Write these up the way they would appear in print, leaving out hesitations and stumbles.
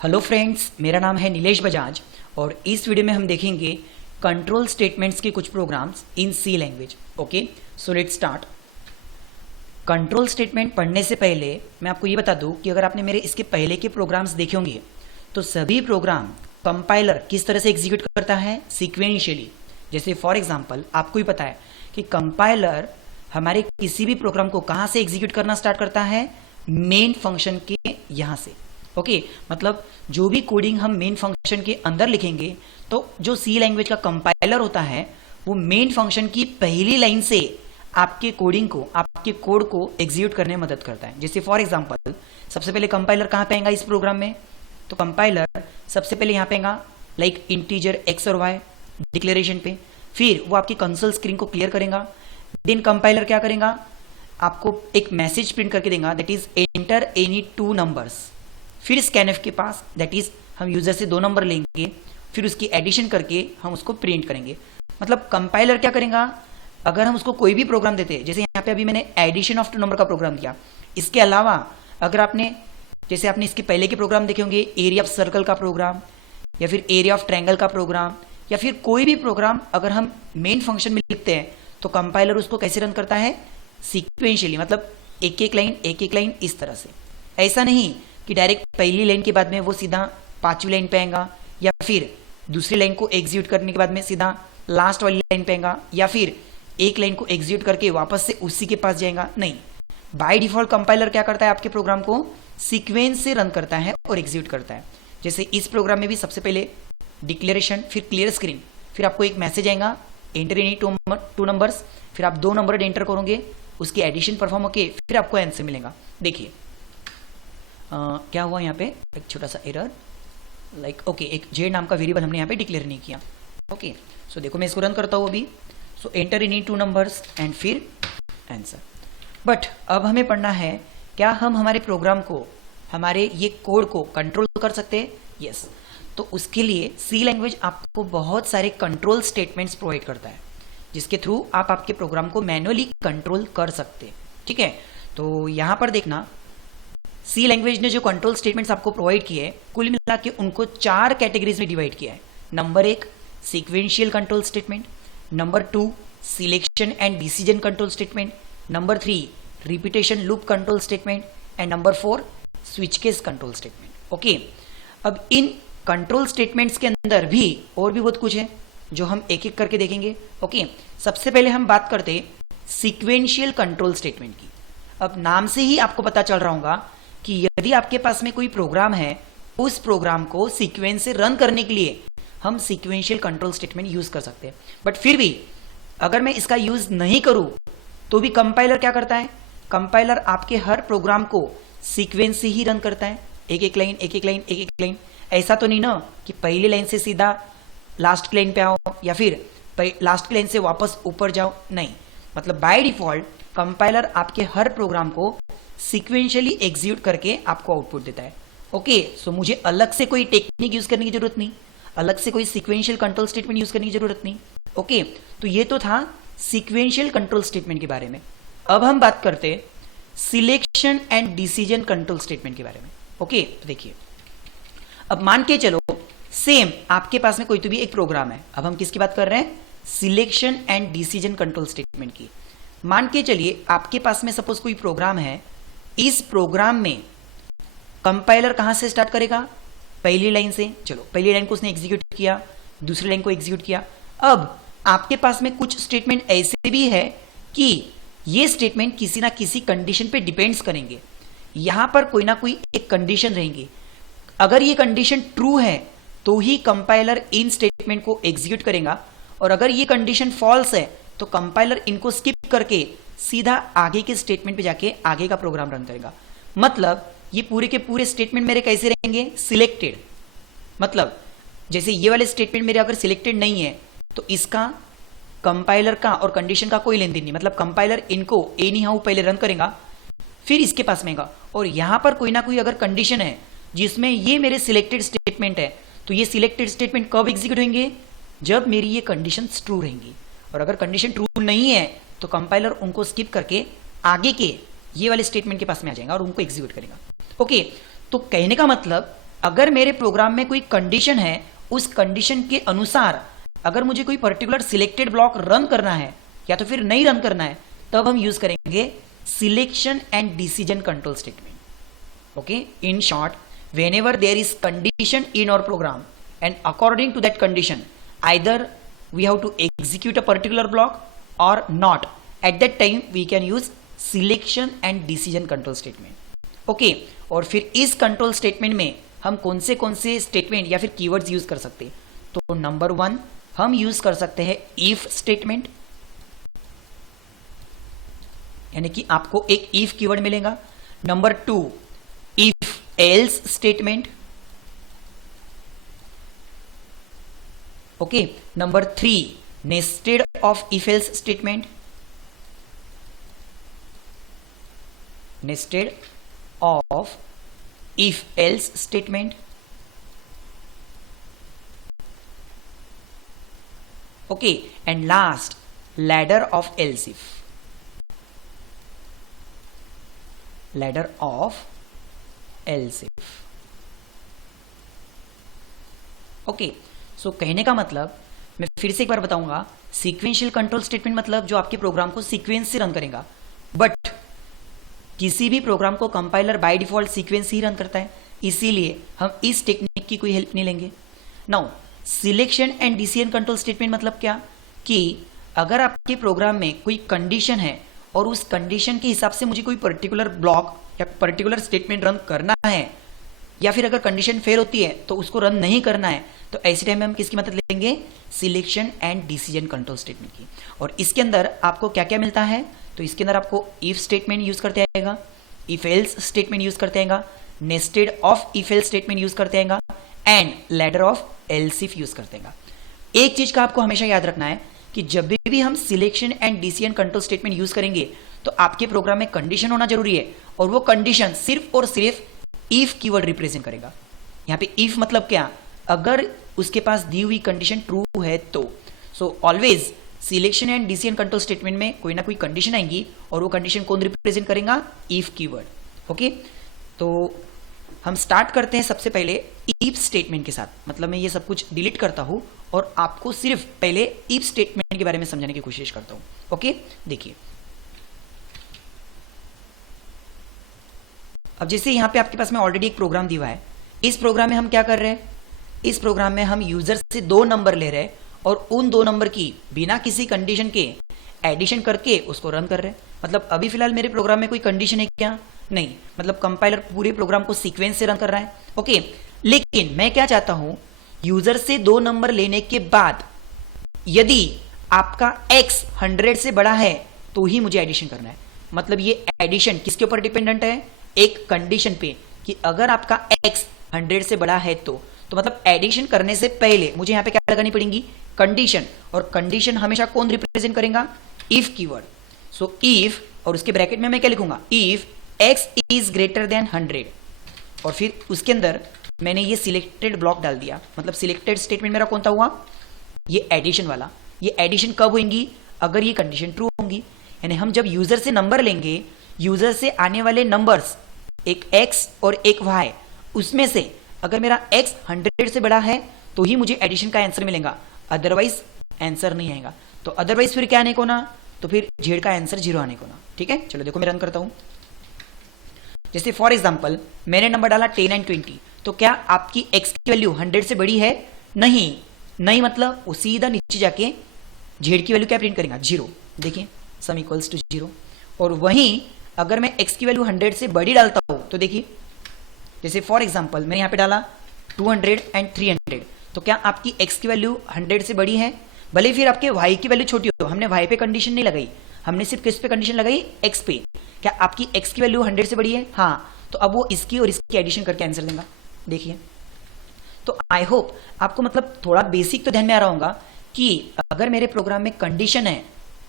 Hello friends, मेरा नाम है नीलेश बजाज और इस वीडियो में हम देखेंगे कंट्रोल स्टेटमेंट्स के कुछ programs in C language. Okay, so let's start. Control statement पढ़ने से पहले मैं आपको ये बता दूं कि अगर आपने मेरे इसके पहले के प्रोग्राम्स देखे होंगे तो सभी प्रोग्राम कंपाइलर किस तरह से एग्जीक्यूट करता है, सीक्वेंशियली। जैसे फॉर एग्जांपल आपको ही पता है कि कंपाइलर हमारे किसी भी प्रोग्राम को कहाँ से एग्जीक्यूट करना स्टार्ट करता है, मेन फंक्शन के यहाँ से। ओके, मतलब जो भी कोडिंग हम मेन फंक्शन के अंदर लिखेंगे तो जो सी लैंग्वेज का कंपाइलर होता है वो मेन फंक्शन की पहली लाइन से आपके कोडिंग को, आपके कोड को एग्जीक्यूट करने में मदद करता है। जैसे फॉर एग्जांपल सबसे पहले कंपाइलर कहाँ पे आएगा इस प्रोग्राम में, तो कंपाइलर सबसे पहले यहाँ पे आएगा लाइक इंटीजर एक्स और वाई डिक्लेरेशन पे, फिर वो आपकी कंसोल स्क्रीन को क्लियर करेगा। देन कंपाइलर क्या करेगा, आपको एक मैसेज प्रिंट करके देगा that is enter any two numbers. फिर स्कैनफ के पास दैट इज हम यूजर से 2 नंबर लेंगे, फिर उसकी एडिशन करके हम उसको प्रिंट करेंगे। मतलब कंपाइलर क्या करेगा, अगर हम उसको कोई भी प्रोग्राम देते हैं, जैसे यहाँ पे अभी मैंने एडिशन ऑफ 2 नंबर का प्रोग्राम दिया, इसके अलावा अगर आपने जैसे आपने इसके पहले के प्रोग्राम देखे होंगे, एरिया ऑफ सर्कल का प्रोग्राम या फिर एरिया ऑफ ट्रायंगल का प्रोग्राम या फिर कोई भी प्रोग्राम अगर हम मेन फंक्शन में लिखते हैं तो कंपाइलर उसको कैसे रन करता है, सीक्वेंशियली, मतलब एक एक लाइन इस तरह से। ऐसा नहीं कि डायरेक्ट पहली लाइन के बाद में वो सीधा 5वीं लाइन पे आएगा या फिर दूसरी लाइन को एग्जीक्यूट करने के बाद में सीधा लास्ट वाली लाइन पे आएगा या फिर एक लाइन को एग्जीक्यूट करके वापस से उसी के पास जाएगा। नहीं, बाय डिफॉल्ट कंपाइलर क्या करता है, आपके प्रोग्राम को सीक्वेंस से रन करता है और एग्जीक्यूट करता है। जैसे इस प्रोग्राम में भी सबसे पहले डिक्लेरेशन, फिर क्लियर स्क्रीन, फिर आपको एक मैसेज आएगा एंटर एनी टू नंबर्स, फिर आप 2 नंबर एंटर करोगे, उसकी एडिशन परफॉर्म होके फिर आपको आंसर मिलेगा। देखिए क्या हुआ यहाँ पे, एक छोटा सा एरर लाइक ओके, एक जेड नाम का वेरिएबल हमने यहाँ पे डिक्लेयर नहीं किया। ओके, सो देखो मैं इसको रन करता हूँ अभी। सो एंटर एनी 2 नंबर्स एंड फिर आंसर। बट अब हमें पढ़ना है क्या हम हमारे प्रोग्राम को, हमारे ये कोड को कंट्रोल कर सकते हैं। यस, तो उसके लिए सी लैंग्वेज आपको बहुत सारे कंट्रोल स्टेटमेंट्स प्रोवाइड करता है जिसके थ्रू आप आपके प्रोग्राम को मैनुअली कंट्रोल कर सकते हैं। ठीक है, तो यहाँ पर देखना सी लैंग्वेज ने जो कंट्रोल स्टेटमेंट्स आपको प्रोवाइड किए कुल मिला के उनको 4 कैटेगरीज में डिवाइड किया है। Number 1 sequential control statement, number 2 selection and decision control statement, number 3 repetition loop control statement and number 4 switch case control statement. Okay, अब इन कंट्रोल स्टेटमेंट्स के अंदर भी और भी बहुत कुछ है जो हम एक एक करके देखेंगे। ओके, सबसे पहले हम बात करते सीक्वेंशियल कंट्रोल स्टेटमेंट की। अब नाम से ही आपको पता चल रहा होगा कि यदि आपके पास में कोई प्रोग्राम है, उस प्रोग्राम को सीक्वेंस से रन करने के लिए हम सीक्वेंशियल कंट्रोल स्टेटमेंट यूज कर सकते हैं। बट फिर भी अगर मैं इसका यूज नहीं करूं तो भी कंपाइलर क्या करता है, कंपाइलर आपके हर प्रोग्राम को सीक्वेंस से ही रन करता है, एक एक लाइन। ऐसा तो नहीं ना कि पहली लाइन से सीधा लास्ट लाइन पे आओ या फिर लास्ट लाइन से वापस ऊपर जाओ। नहीं, मतलब बाय डिफॉल्ट कंपाइलर आपके हर प्रोग्राम को सीक्वेंशियली एग्जीक्यूट करके आपको आउटपुट देता है। ओके, सो मुझे अलग से कोई टेक्निक यूज करने की जरूरत नहीं, अलग से कोई सीक्वेंशियल कंट्रोल स्टेटमेंट यूज करने की जरूरत नहीं। ओके, तो ये तो था सीक्वेंशियल कंट्रोल स्टेटमेंट के बारे में। अब हम बात करते हैं selection and decision control statement के बारे में। ओके, तो देखिए अब मान के चलो सेम आपके पास में कोई तो भी एक प्रोग्राम है। अब हम किसकी बात कर रहे हैं, selection and decision control statement की। मान के चलिए आपके पास में सपोज कोई प्रोग्राम है, इस प्रोग्राम में कंपाइलर कहां से स्टार्ट करेगा, पहली लाइन से। चलो पहली लाइन को उसने एग्जीक्यूट किया, दूसरी लाइन को एग्जीक्यूट किया। अब आपके पास में कुछ स्टेटमेंट ऐसे भी है कि ये स्टेटमेंट किसी ना किसी कंडीशन पे डिपेंड्स करेंगे। यहां पर कोई ना कोई एक कंडीशन रहेंगी, अगर ये कंडीशन ट्रू है तो ही कंपाइलर इन स्टेटमेंट को एग्जीक्यूट करेगा, और अगर ये कंडीशन फॉल्स है तो कंपाइलर इनको स्किप करके सीधा आगे के स्टेटमेंट पे जाके आगे का प्रोग्राम रन करेगा। मतलब ये पूरे के पूरे स्टेटमेंट मेरे कैसे रहेंगे, सिलेक्टेड। मतलब जैसे ये वाले स्टेटमेंट मेरे अगर सिलेक्टेड नहीं है तो इसका कंपाइलर का और कंडीशन का कोई लेन देन नहीं। मतलब कंपाइलर इनको एनी हाउ पहले रन करेगा, फिर इसके पास में आएगा, और यहां पर कोई ना कोई अगर कंडीशन है जिसमें ये मेरे सिलेक्टेड स्टेटमेंट है तो ये सिलेक्टेड स्टेटमेंट कब एग्जीक्यूट होंगे, जब मेरी ये कंडीशन ट्रू रहेंगी। और अगर कंडीशन ट्रू नहीं है तो कंपाइलर उनको स्किप करके आगे के ये वाले स्टेटमेंट के पास में आ जाएगा और उनको एग्जीक्यूट करेगा। ओके, तो कहने का मतलब अगर मेरे प्रोग्राम में कोई कंडीशन है, उस कंडीशन के अनुसार अगर मुझे कोई पर्टिकुलर सिलेक्टेड ब्लॉक रन करना है या तो फिर नहीं रन करना है, तब हम यूज करेंगे selection and decision control statement. Okay, in short, whenever there is condition in our program and according to that condition either we have to execute a particular block or not, at that time we can use selection and decision control statement। Okay, और फिर इस control statement में हम कौन से statement या फिर keywords use कर सकते हैं? तो नंबर 1 हम यूज कर सकते हैं इफ स्टेटमेंट, यानी कि आपको एक इफ कीवर्ड मिलेगा। Number 2 if else statement। Okay, number 3 nested of if else statement, nested of if else statement। Okay, and last ladder of else if, ladder of else if। Okay, so कहने का मतलब, मैं फिर से एक बार बताऊंगा, sequential control statement मतलब जो आपके प्रोग्राम को सीक्वेंस से रन करेगा। बट किसी भी प्रोग्राम को compiler by default sequence he run करता है, इसीलिए हम इस टेक्निक की कोई हेल्प नहीं लेंगे। Now selection and decision control statement मतलब क्या, कि अगर आपके प्रोग्राम में कोई कंडीशन है और उस कंडीशन के हिसाब से मुझे कोई पर्टिकुलर ब्लॉक या पर्टिकुलर स्टेटमेंट रन करना है, या फिर अगर कंडीशन फेल होती है तो उसको रन नहीं करना है, तो ऐसे टाइम में हम किसकी मदद लेंगे? Selection and decision control statement की। और इसके अंदर आपको क्या क्या मिलता है? तो इसके अंदर आपको इफ स्टेटमेंट यूज करते आएगा, इफ एल्स स्टेटमेंट यूज करते आएगा, nested of if else statement use करते आएगा, and ladder of else if use करते आएगा। एक चीज का आपको हमेशा याद रखना है कि जब भी हम selection and decision control statement use करेंगे तो आपके प्रोग्राम में कंडीशन होना जरूरी है, और वो कंडीशन सिर्फ और सिर्फ इफ कीवर्ड रिप्रेजेंट करेगा। यहाँ पे इफ मतलब क्या? अगर उसके पास दी हुई कंडीशन ट्रू है तो। So always selection and decision control statement में कोई ना कोई कंडीशन आएंगी, और वो कंडीशन कौन रिप्रेजेंट करेगा? If keyword. ओके, तो हम स्टार्ट करते हैं सबसे पहले इफ स्टेटमेंट के साथ। मतलब मैं ये सब कुछ डिलीट करता हूं और आपको सिर्फ पहले इफ स्टेटमेंट के बारे में समझाने की कोशिश करता हूं। ओके, देखिए, अब जैसे यहां पे आपके पास में ऑलरेडी एक प्रोग्राम दिया है। इस प्रोग्राम में हम क्या कर रहे हैं? इस प्रोग्राम में हम यूजर से 2 नंबर ले रहे हैं और उन 2 नंबर की बिना किसी कंडीशन के एडिशन करके उसको रन कर रहे हैं। मतलब अभी फिलहाल मेरे प्रोग्राम में कोई कंडीशन है क्या? नहीं, मतलब कंपाइलर पूरे प्रोग्राम को सीक्वेंस से रन कर रहा है। ओके, लेकिन मैं क्या चाहता हूं, यूजर से 2 नंबर लेने के बाद यदि आपका x 100 से बड़ा है तो ही मुझे एडिशन करना है। मतलब ये एडिशन किसके ऊपर डिपेंडेंट है? एक कंडीशन पे, कि अगर आपका x 100 से बड़ा है तो मतलब एडिशन करने से पहले मुझे यहां पे क्या लगानी पड़ेगी? कंडीशन। और कंडीशन हमेशा कौन रिप्रेजेंट करेगा? If keyword. सो इफ, और उसके ब्रैकेट में मैं क्या लिखूंगा? If x is greater than 100, और फिर उसके अंदर मैंने ये सिलेक्टेड ब्लॉक डाल दिया। मतलब सिलेक्टेड स्टेटमेंट मेरा कौन सा हुआ? ये एडिशन वाला। ये एडिशन कब होंगी? अगर ये कंडीशन ट्रू होंगी। यानी हम जब यूजर से नंबर लेंगे, यूजर से आने वाले नंबर्स एक x और एक y, उसमें से अगर मेरा x 100 से बड़ा है तो ही मुझे एडिशन का आंसर मिलेगा, अदरवाइज आंसर नहीं आएगा। तो अदरवाइज फिर क्या आने को ना? तो फिर z का आंसर 0 आने को ना। ठीक है, चलो देखो मैं रन करता हूं। जैसे फॉर एग्जांपल मैंने नंबर डाला 10 एंड 20, तो क्या आपकी x की वैल्यू 100 से बड़ी है? नहीं। नहीं मतलब वो सीधा नीचे जाके z की वैल्यू क्या प्रिंट करेगा? 0। देखिए, सम इक्वल्स टू 0। और वहीं अगर मैं x की वैल्यू 100 से बड़ी डालता हूं तो देखिए, जैसे फॉर एग्जांपल मैंने यहां पे डाला 200 एंड 300, तो क्या आपकी x की वैल्यू 100 से बड़ी है? भले फिर आपके y की वैल्यू छोटी हो, हमने y पे कंडीशन नहीं लगाई, हमने सिर्फ किस पे कंडीशन लगाई? x पे। क्या आपकी x की वैल्यू 100 से बड़ी है? हाँ, तो अब वो इसकी और इसकी एडिशन करके आंसर देगा। देखिए, तो आई होप आपको मतलब थोड़ा बेसिक तो ध्यान में आ रहा होगा कि अगर मेरे प्रोग्राम में कंडीशन है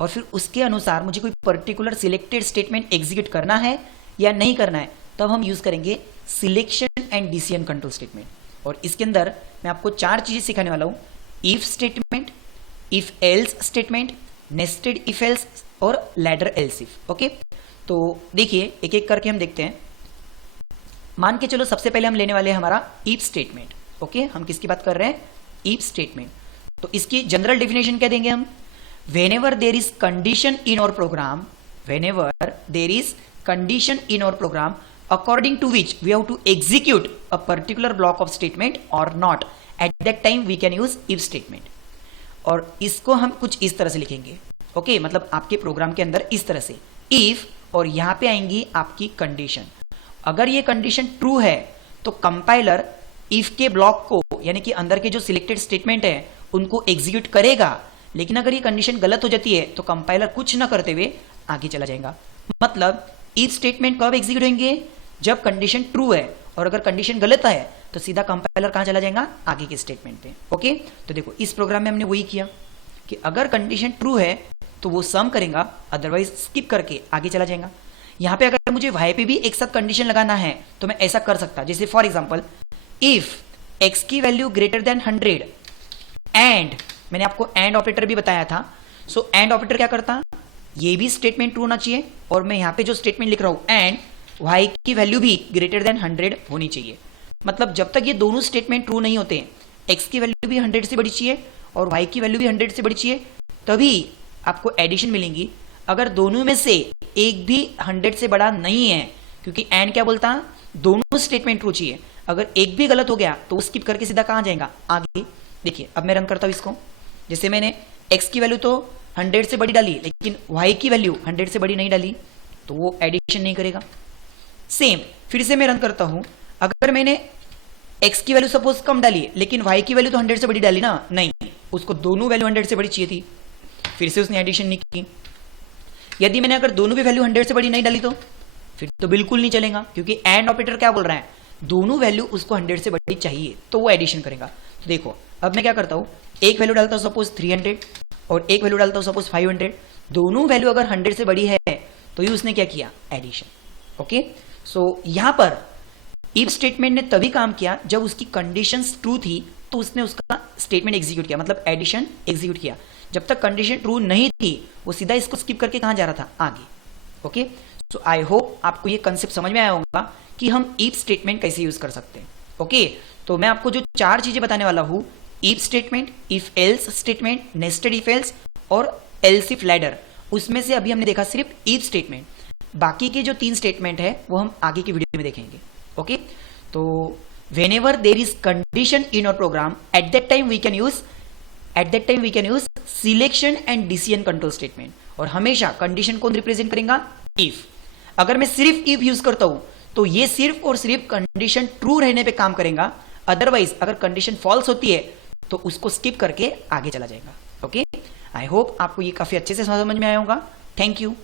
और फिर उसके अनुसार मुझे कोई पर्टिकुलर सिलेक्टेड स्टेटमेंट एग्जीक्यूट करना है या नहीं करना है, तब हम यूज करेंगे selection and decision control statement. और इसके अंदर मैं आपको 4 चीजें सिखाने वाला हूं: if statement, if else statement, nested if else और लैडर एल्स इफ। ओके, तो देखिए एक एक करके हम देखते हैं। मान के चलो सबसे पहले हम लेने वाले हैं हमारा इफ स्टेटमेंट। ओके, हम किसकी बात कर रहे हैं? If statement. तो इसकी जनरल डेफिनेशन क्या देंगे हम? whenever there is condition in our program, whenever there is condition in our program according to which we have to execute a particular block of statement or not, at that time we can use if statement। और इसको हम कुछ इस तरह से लिखेंगे। Okay, मतलब आपके प्रोग्राम के अंदर इस तरह से if, और यहां पे आएंगी आपकी कंडीशन। अगर ये कंडीशन ट्रू है तो कंपाइलर इफ के ब्लॉक को, यानी कि अंदर के जो सिलेक्टेड स्टेटमेंट है उनको एग्जीक्यूट करेगा। लेकिन अगर ये कंडीशन गलत हो जाती है तो कंपाइलर कुछ ना करते हुए आगे चला जाएगा। मतलब इफ स्टेटमेंट कब एग्जीक्यूट होंगे? जब कंडीशन ट्रू है, और अगर कंडीशन गलत है तो सीधा कंपाइलर कहां चला जाएगा? आगे के स्टेटमेंट पे। ओके, तो देखो इस प्रोग्राम में हमने वही किया कि अगर कंडीशन ट्रू है तो वो सम करेगा, अदरवाइज स्किप करके आगे चला जाएगा। यहां पे अगर मुझे वाई पे भी एक साथ कंडीशन लगाना है तो मैं ऐसा कर सकता, जैसे फॉर एग्जाम्पल इफ एक्स की वैल्यू ग्रेटर देन 100 एंड, मैंने आपको एंड ऑपरेटर भी बताया था। सो एंड ऑपरेटर क्या करता? ये भी स्टेटमेंट ट्रू होना चाहिए, और मैं यहां पे जो स्टेटमेंट लिख रहा हूं एंड y की वैल्यू भी ग्रेटर देन 100 होनी चाहिए। मतलब जब तक ये दोनों स्टेटमेंट ट्रू नहीं होते, x की वैल्यू भी 100 से बड़ी चाहिए और y की वैल्यू भी 100 से बड़ी चाहिए, तभी आपको एडिशन मिलेंगी। अगर दोनों में से एक भी 100 से बड़ा नहीं है, क्योंकि एंड क्या बोलता? दोनों स्टेटमेंट ट्रू चाहिए। अगर एक भी गलत हो गया तो वो स्किप करके सीधा कहां जाएगा? आगे। देखिए अब मैं रन करता हूं इसको। जैसे मैंने x की वैल्यू तो 100 से बड़ी डाली, लेकिन y की वैल्यू 100 से बड़ी नहीं डाली, तो वो एडिशन नहीं करेगा। सेम फिर से मैं रन करता हूं। अगर मैंने x की वैल्यू सपोज कम डाली, लेकिन y की वैल्यू तो 100 से बड़ी डाली ना, नहीं, उसको दोनों वैल्यू 100 से बड़ी चाहिए थी, फिर से उसने एडिशन नहीं की। यदि मैंने अगर दोनों भी वैल्यू 100 से बड़ी नहीं डाली तो फिर तो बिल्कुल नहीं चलेगा, क्योंकि एंड ऑपरेटर क्या बोल रहा है? दोनों वैल्यू उसको 100 से बड़ी चाहिए, तो वो एडिशन करेगा। तो देखो अब मैं क्या करता हूं, एक वैल्यू डालता हूं सपोज 300 और एक वैल्यू डालता हूं सपोज 500। दोनों वैल्यू अगर 100 से बड़ी है तो ये उसने क्या किया? एडिशन। ओके, सो यहां पर इफ स्टेटमेंट ने तभी काम किया जब उसकी कंडीशंस ट्रू थी, तो उसने उसका स्टेटमेंट एग्जीक्यूट किया, मतलब एडिशन एग्जीक्यूट किया। जब तक कंडीशन ट्रू नहीं थी वो सीधा इसको स्किप करके कहां जा रहा था? आगे। ओके, सो आई होप आपको ये कंसेप्ट समझ में आया होगा कि हम इफ स्टेटमेंट कैसे यूज कर सकते हैं। ओके, तो मैं आपको जो 4 चीजें बताने वाला हूं, if statement, if else statement, nested if else और एल्स इफ लैडर, उसमें से अभी हमने देखा सिर्फ इफ स्टेटमेंट। बाकी के जो 3 स्टेटमेंट है वो हम आगे की वीडियो में देखेंगे। ओके, तो whenever there is condition in our program, at that time we can use selection and decision control statement। और हमेशा कंडीशन कौन रिप्रेजेंट करेगा? इफ। अगर मैं सिर्फ इफ यूज करता हूं तो ये सिर्फ और सिर्फ कंडीशन ट्रू रहने पे काम करेगा, अदरवाइज अगर कंडीशन फॉल्स होती है तो उसको स्किप करके आगे चला जाएगा। ओके, आई होप आपको ये काफी अच्छे से समझ में आया होगा। Thank you.